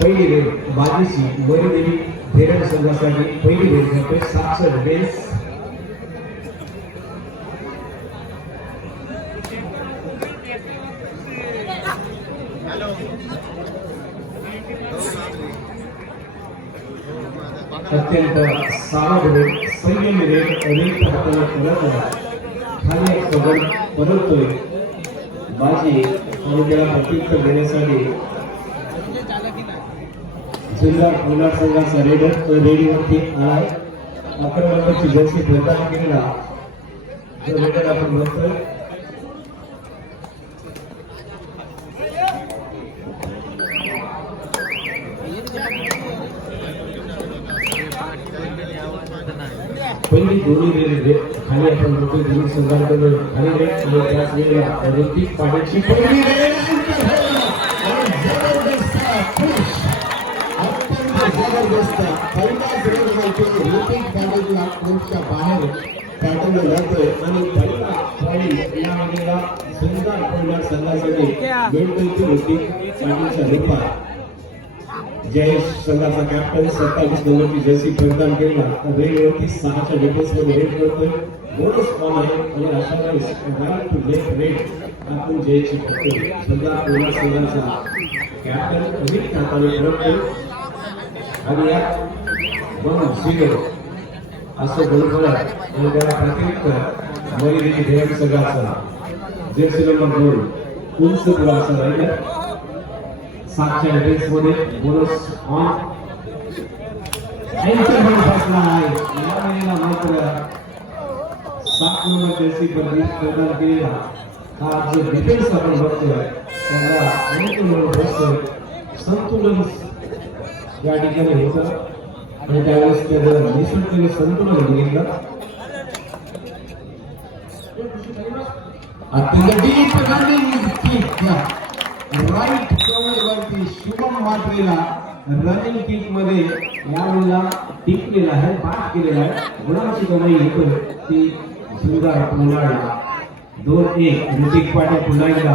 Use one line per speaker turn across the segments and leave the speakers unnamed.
पहिली रेड बाजीची मरीदेवी धेरण संघासाठी पहिली रेड करते सातशे रेस अत्यंत सावध संयम रेड अनेक हाताला फरक खाली परततोय बाजी त्याला प्रत्युत्तर देण्यासाठी जिल्हा महिला संघाचा रेडर तो रेडीवरती आलाय आपण नंबरची जर्सी प्रदान केलेला जो रेडर आपण बघतोय पहिली दोन्ही रेड खाली आपण बघतोय दोन्ही संघांकडे खाली रेड आणि त्याच वेळेला ऋतिक पाटीलची पहिली रेड पहिलाच रेड माहिती ऋतिक पाटीलला कोणत्या बाहेर पॅटर्न जातोय आणि पहिला पॉईंट या वेळेला सुंदर पहिल्या संघासाठी मिळतोय ऋतिक पाटीलच्या रूपात जयेश संघाचा कॅप्टन सत्तावीस नंबरची जर्सी प्रदान केला रेडवरती सहाच्या डिफेन्स मध्ये रेड करतोय बोनस ऑन आहे आणि अशा वेळेस राईट टू लेफ़्ट रेड आपण जयची करतोय सध्या पुन्हा संघाचा कॅप्टन अमित ठाकारे करतोय आणि या वन असं बरोबर आणि त्याला प्रतिरिक्त मरिदेवी धेरण जर्सी नंबर दोन उंच पुरा असा राहिला सातच्या डिफेन्स मध्ये बोनस ऑन मात्र सात नंबर जर्सी प्रदान केलेला हा जो डिफेन्स आपण बघतोय त्याला एंटर म्हणून बसतोय संतुलन या ठिकाणी होतं. आणि त्यावेळेस त्याला निश्चितपणे संतुलन बघितलं अत्यंत राईट वरती शुभम मात्रेला रनिंग किकमध्ये यावेळेला टिकलेला आहे पाठ केलेला आहे. गुणाची कमाई होतो ती सुंदर पुन्हा दोन एक ऋतिक पाटील पुन्हा एकदा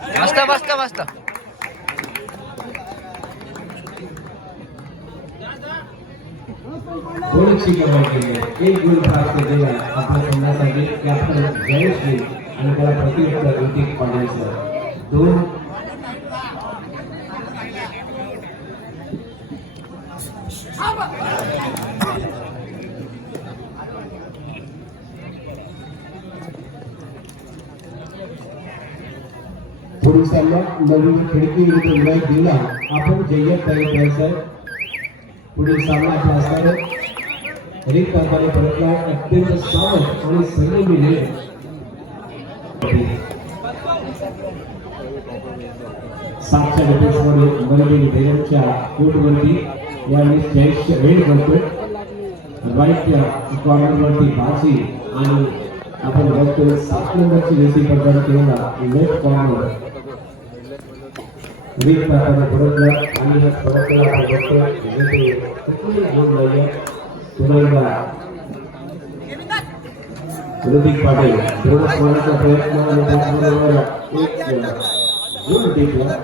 मस्त मस्त मस्त
गोलची कमाई केली आहे. एक गोल प्राप्त केला आपल्या संघासाठी कॅप्टन जयश्री आणि त्याला प्रतिउत्तर ऋतिक सर दोन नवीन खिडकी विरुद्ध विजय दिला. आपण जय्यत तयार करायचं पुढील सामना आपला असणार आहे रिक करताना परतला. अत्यंत सावध आणि संयमी निर्णय सातच्या डिफेन्समध्ये मलबेनी धेरनच्या कोटवरती यावेळी जयेश वेळ करतोय राईटच्या कॉर्नरवरती भाजी आणि आपण बघतो सात नंबरची जशी प्रदान केलेला लेफ्ट कॉर्नर विविध प्रकारचा पुरस्कार आणि या पुरस्काराचे पाटील दिवस करण्याचा प्रयत्न आणि त्याचबरोबर एक दोन टीपला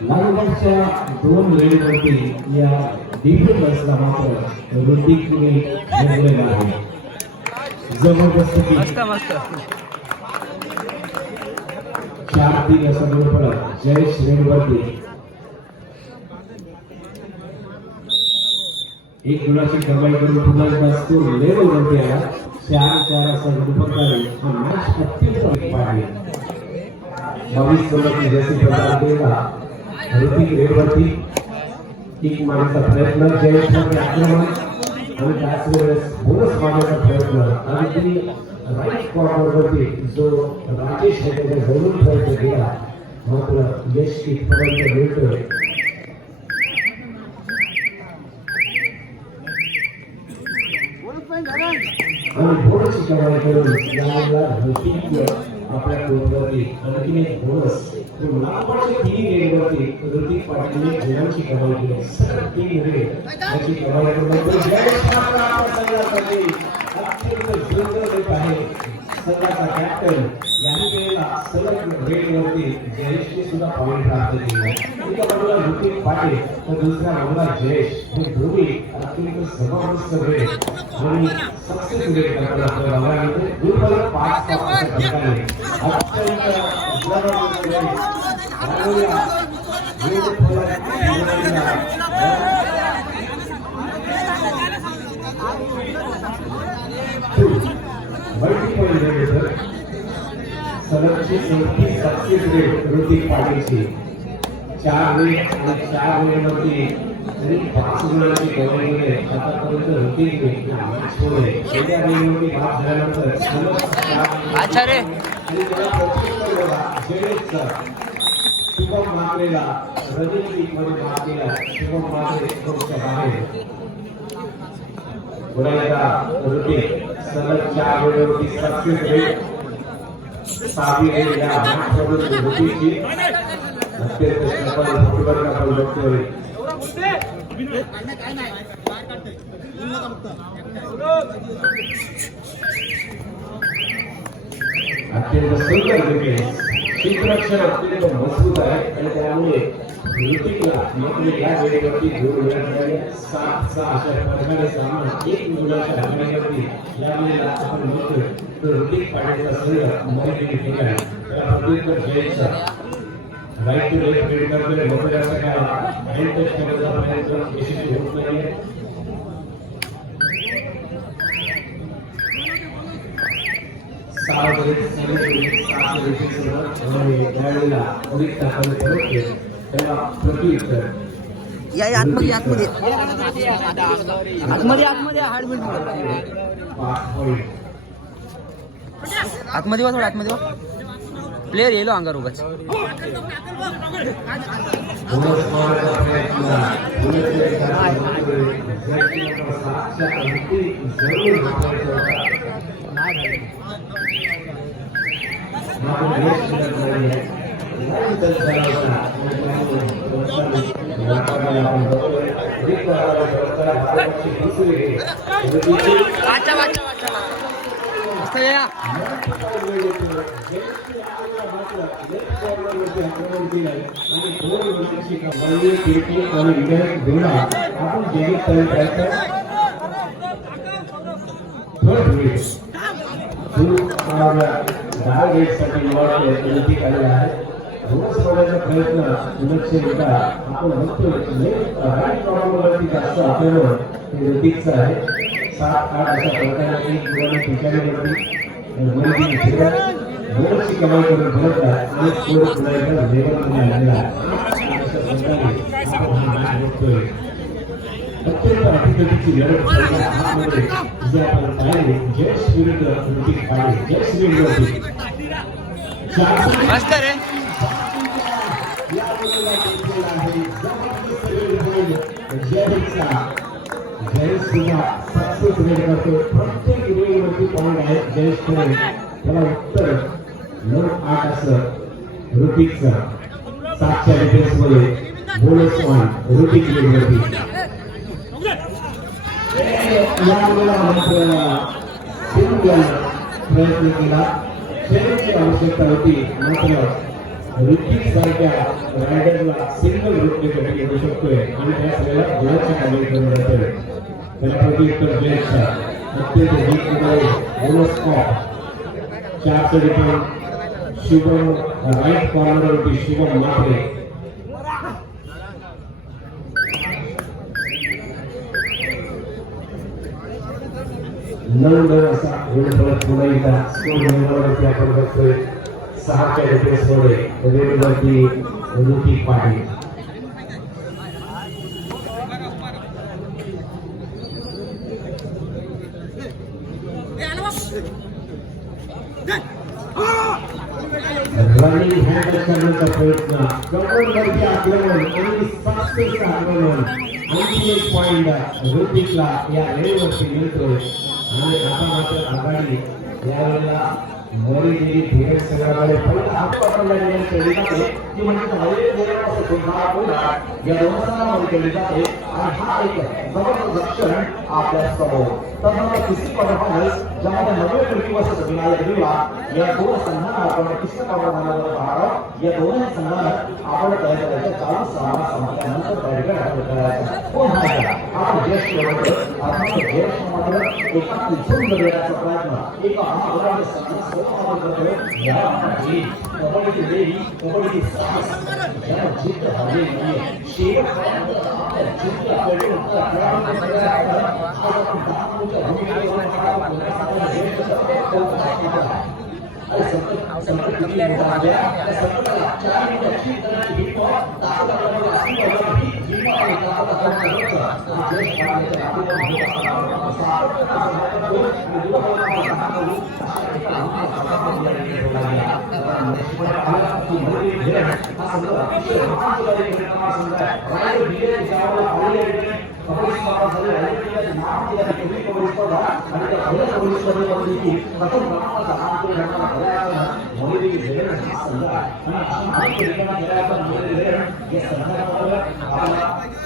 नागपूरच्या दोन वेळेवरती या डिग्री बसला मात्र ऋतिकने घेतलेला आहे. जबरदस्त किक.
मस्त मस्त
चार तीन असा जयेश रेडवरती एक गुणाची कमाई करून पुन्हा एकदा स्कोर लेवल वरती आला चार चार असा गुणपत्ताने हा मॅच अत्यंत पाडले बावीस नंबरची जशी प्रदान केला. ऋतिक रेडवरती एक मारण्याचा प्रयत्न. जयेशवरती आक्रमण आणि त्याच वेळेस बोनस मारण्याचा प्रयत्न आणि त्यांनी राईट कॉर्नरवरती जो राजेश आहे त्याच्या जवळून प्रयत्न केला मात्र यश इथपर्यंत मिळतोय आणि बोनसची कमाई करून याला ऋतिक आपल्या कोर्टवरती आणखीन एक बोनस तो लाखोच्या तीन रेडवरती ऋतिक पाटीलने गुणांची कमाई केली सतत तीन रेड याची कमाई तो ठाकरे आपल्या संघासाठी अत्यंत सुंदर देत आहे संघाचा कॅप्टन यांनी केलेला सलग रेडवरती जयेशने सुद्धा पॉईंट प्राप्त केला एका बाजूला ऋतिक पाटील तर दुसऱ्या बाजूला जयेश हे दोन्ही अत्यंत ज़बरदस्त रेड आणि सक्सेस रेट करतात आपल्याला बघायला मिळते दुर्बल पाच पाच प्रकारे अत्यंत ज़बरदस्त रेट राहुल्या वेळ फलक निवडलेला मल्टिपल रेट सलगची चौथी सक्सेस रेट ऋतिक पाटीलची चार वेळ आणि चार वेळेवरती तरी पाच गुणांची गवळीने आतापर्यंत ऋतिकने मॅच पहिल्या वेळेवरती बाद झाल्यानंतर
अच्छा रे।
आणि त्याला प्रत्येक शुभम मात्रेला रजत लीगमध्ये बाद केला शुभम मात्रे बाहेर पुन्हा एकदा ऋतिक सलग चार वेळेवरती सक्सेस रेट सावी रेट या मॅचमधून ऋतिकची अत्यंत सफल फुटबॉल आपण बघतोय अत्यंत सुंदर डिफेन्स क्षेत्ररक्षण अत्यंत मजबूत आहे आणि त्यामुळे ऋतिकला मात्र या वेळेवरती गोल मिळाले सात सहा अशा प्रकारे सामना एक मुलाच्या हरण्यावरती या वेळेला आपण बघतोय तर ऋतिक पाटीलचा संघ मराठी ठिकाणी त्याला प्रत्युत्तर जयचा राईट टू लेफ्ट करतोय बघूया असं हँड टच करण्याचा प्रयत्न यशस्वी होत नाहीये सहा वगैरे सगळे सहा वगैरे आणि त्यावेळेला उडीत टाकायला परतले तेव्हा प्रत्युत्तर
या आतमध्ये आतमध्ये. आतमध्ये आतमध्ये हार्ड आतमध्ये वा थोडं आतमध्ये वा. प्लेअर येलो अंगार उगाच.
प्रयत्न झाला होता. आणि त्यामुळे वरचा वाटाघाट आपण बघतोय. अधिक वाटाघाट दहा गेटसाठी निवडले
त्यांनी ठिकाणी आहे. रोज सोडायचा
प्रयत्न विलक्षणता आपण म्हणतो राईट प्रॉब्लेमवरती जास्त आपल्याला हे ऋतिकचं आहे. सात आठ अशा प्रकारे मुलांना पिकाण्यावरती अत्यंत अटीतटीची लढत जे आपण पाहिले जयश विरुद्ध ऋतिक जयश विरुद्ध
मस्त रे
आहे जयेश सुद्धा सक्सेस रेड करतो प्रत्येक पॉईंट आहे जयेशकडे त्याला उत्तर नऊ आठ असं ऋतिकचा सातच्या डिफेन्समध्ये बोनस पॉईंट ऋतिक रेडवरती या मुलीला मात्र सिंगल प्रयत्न केला शेवटची आवश्यकता होती मात्र ऋतिक सारख्या रायडरला सिंगल रुटण्यासाठी येऊ शकतोय आणि त्याच वेळेला गोळाची कामे करून जातोय त्याला प्रत्युत्तर जयचा अत्यंत वीकमध्ये बोनस ऑफ चारशे रुपये शुभम राईट कॉर्नरवरती Shubham Matre
Running hand at the end of the first round. Come on, let's get going. Only म्हणजे महाराष्ट्र आघाडी यावेळेला मोरेगिरी भेट सगळ्याकडे पहिला आपण केली जाते ती म्हणजे केली जाते. आणि हा एक जबरदस्त लक्षण आपल्यासमोर. तर तिसरी परफॉर्मन्स ज्यामध्ये नवे कृतीवर सजनायक दिला या दोन संघांना आपण तिसऱ्या प्रमाणावर पाहणार या दोन्ही संघांना आपण तयार करायच्या चालू सहा संपल्यानंतर बैठका दाखल करायचा हो, कोण हा आपण ज्येष्ठ अर्थात ज्येष्ठ मात्र एका निघून जगण्याचा प्रयत्न. एका महापुराने संघ सर्व करतोय याला कबड्डीची देवी कबड्डीची सास चित्त हरे हरे शेर चित्त करे संपत्ति संपत्ति 감사합니 다. ಕವಿದಿಪರರಾದವರು ನಾದಿಯನ್ನೇ ಕವಿಯೆನ್ನಾಗಿ ಪರಿಗಣಿಸಿದಾಗ ಅದಕ್ಕೆ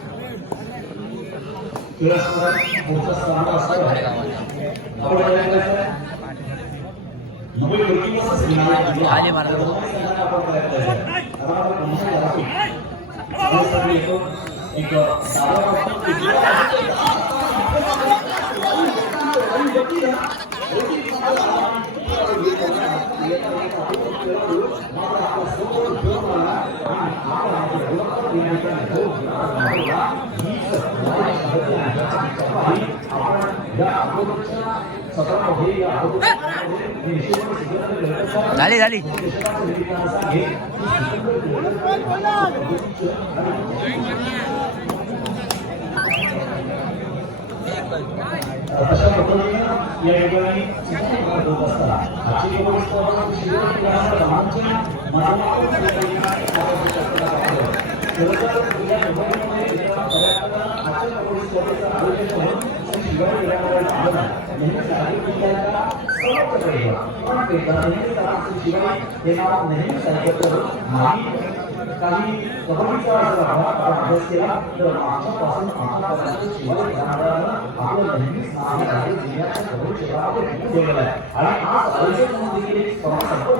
आले मारा
Thank
you. झाली
झाली. या ठिकाणी काही कबड्डीचा अभ्यास केला तर आमच्यापासून आम्हाला शिवाय आपलं नेहमीच महाराष्ट्र जिल्ह्याच्या कबड्डीला ठेवलेला आहे आणि आज आयोजन देखील समाज संपर्क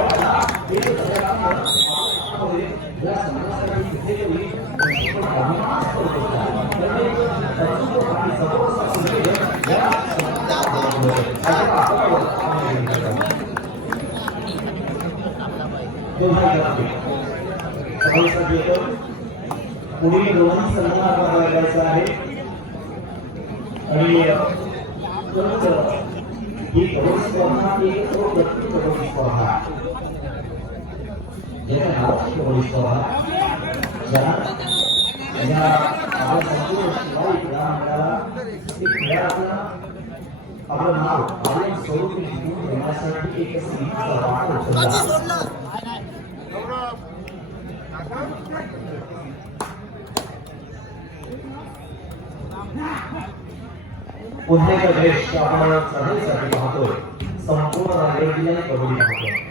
পরিষেবা যারা যারা आपलं नाव ऑनलाईन स्वरूप निवडून देण्यासाठी एक सीटचा वाट उचलला. पुन्हा एकदा देश आपण सहलीसाठी पाहतोय, संपूर्ण रांगेटिला कबड्डी पाहतोय.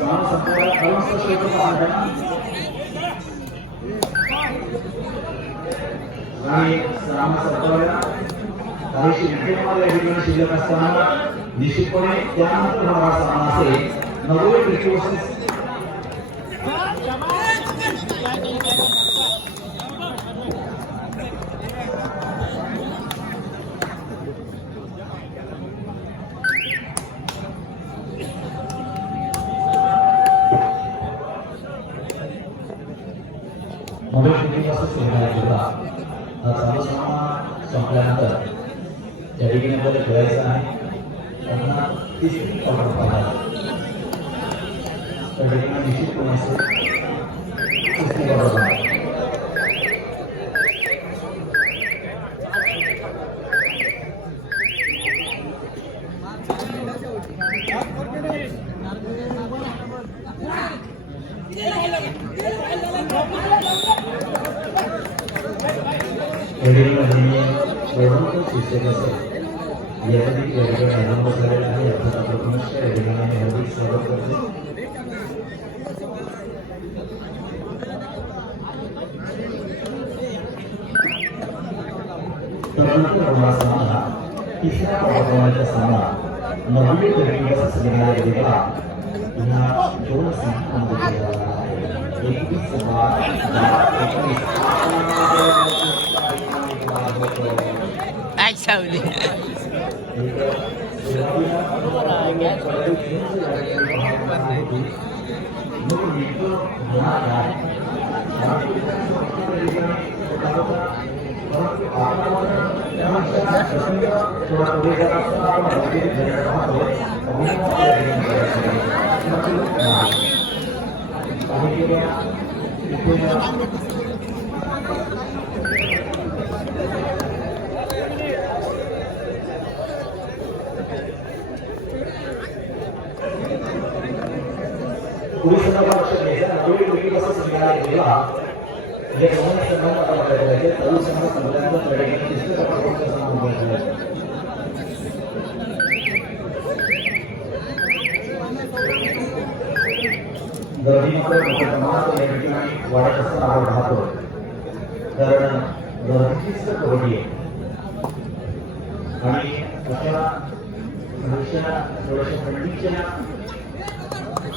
या ठिकाणी सुरू करत आहोत समान संपवायला कालच शेवटचा आहे आणि सामना संपवायला काहीशी विकेटमध्ये या ठिकाणी शिल्लक असताना निश्चितपणे त्यानंतर होणारा सामना असेल नव्वद वडिलांनी प्रमुख यासाठी वडिलांना आनंद झालेला आहे आपण आपलं पुनश्च वडिलांना हार्दिक स्वागत करतो सामना तिसऱ्या क्रमांकाचा सामना नववी क्रमांकाचा घेण्यात गेला या दोन संघांमध्ये खेळला आहे एकवीस बारा एकोणीस sao đi Thank you. दोन संघाला आता बघायला पाहिजे तरुण संघ संघाला तिसऱ्या क्रमांकाचा सामना होणार आहे. गर्दी मात्र मोठ्या प्रमाणात या ठिकाणी वाढत असताना आपण पाहतो कारण गर्दीचीच तर कबड्डी आहे आणि अशा थोड्याशा थोड्याशा थंडीच्या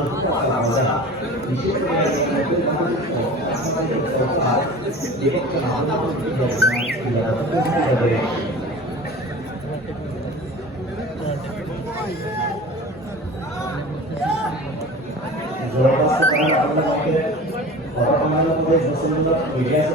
मजबूत असा आवाजा निश्चितपणे या ठिकाणी चौथा दीपकच्या नावाने दिला जातो जवळपास सगळ्यांना आपल्याला माहिती आहे हवामानामध्ये जसं मुलं विजयाचं